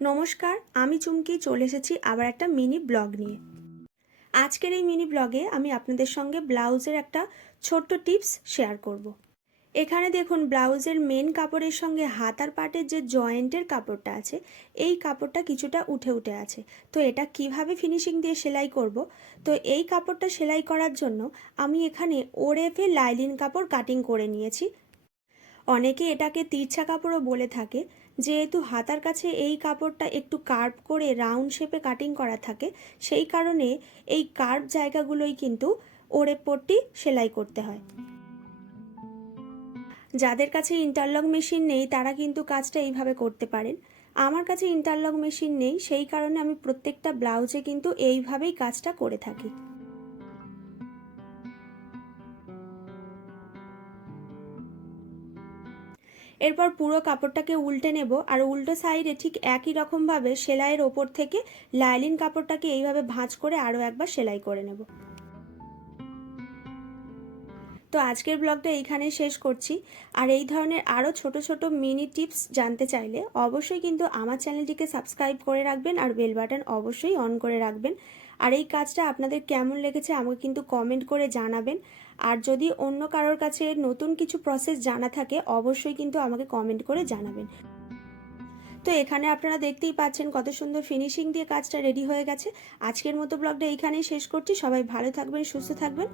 নমস্কার, আমি চুমকি চলে এসেছি আবার একটা মিনি ব্লগ নিয়ে। আজকের এই মিনি ব্লগে আমি আপনাদের সঙ্গে ব্লাউজের একটা ছোট্ট টিপস শেয়ার করব। এখানে দেখুন, ব্লাউজের মেন কাপড়ের সঙ্গে হাতার পাটের যে জয়েন্টের কাপড়টা আছে, এই কাপড়টা কিছুটা উঠে উঠে আছে। তো এটা কীভাবে ফিনিশিং দিয়ে সেলাই করব? তো এই কাপড়টা সেলাই করার জন্য আমি এখানে ওরেফে লাইলিন কাপড় কাটিং করে নিয়েছি। অনেকে এটাকে তিরছা কাপড়ও বলে থাকে। যেহেতু হাতার কাছে এই কাপড়টা একটু কার্ভ করে রাউন্ড শেপে কাটিং করা থাকে, সেই কারণে এই কার্ভ জায়গাগুলোই কিন্তু ওরে পট্টি সেলাই করতে হয়। যাদের কাছে ইন্টারলক মেশিন নেই, তারা কিন্তু কাজটা এইভাবে করতে পারেন। আমার কাছে ইন্টারলক মেশিন নেই, সেই কারণে আমি প্রত্যেকটা ব্লাউজে কিন্তু এইভাবেই কাজটা করে থাকি। এরপর পুরো কাপড়টাকে উল্টে নেব আর উল্টো সাইডে ঠিক একই রকমভাবে সেলাইয়ের ওপর থেকে লাইলিন কাপড়টাকে এইভাবে ভাঁজ করে আরও একবার সেলাই করে নেব। তো আজকের ব্লগটা এইখানে শেষ করছি। আর এই ধরনের আরও ছোট ছোট মিনি টিপস জানতে চাইলে অবশ্যই কিন্তু আমার চ্যানেলটিকে সাবস্ক্রাইব করে রাখবেন আর বেল বাটন অবশ্যই অন করে রাখবেন। আর এই কাজটা আপনাদের কেমন লেগেছে আমাকে কিন্তু কমেন্ট করে জানাবেন। আর যদি অন্য কারোর কাছে নতুন কিছু প্রসেস জানা থাকে অবশ্যই কিন্তু আমাকে কমেন্ট করে জানাবেন। তো এখানে আপনারা দেখতেই পাচ্ছেন কত সুন্দর ফিনিশিং দিয়ে কাজটা রেডি হয়ে গেছে। আজকের মতো ব্লগটা এইখানেই শেষ করছি। সবাই ভালো থাকবেন, সুস্থ থাকবেন।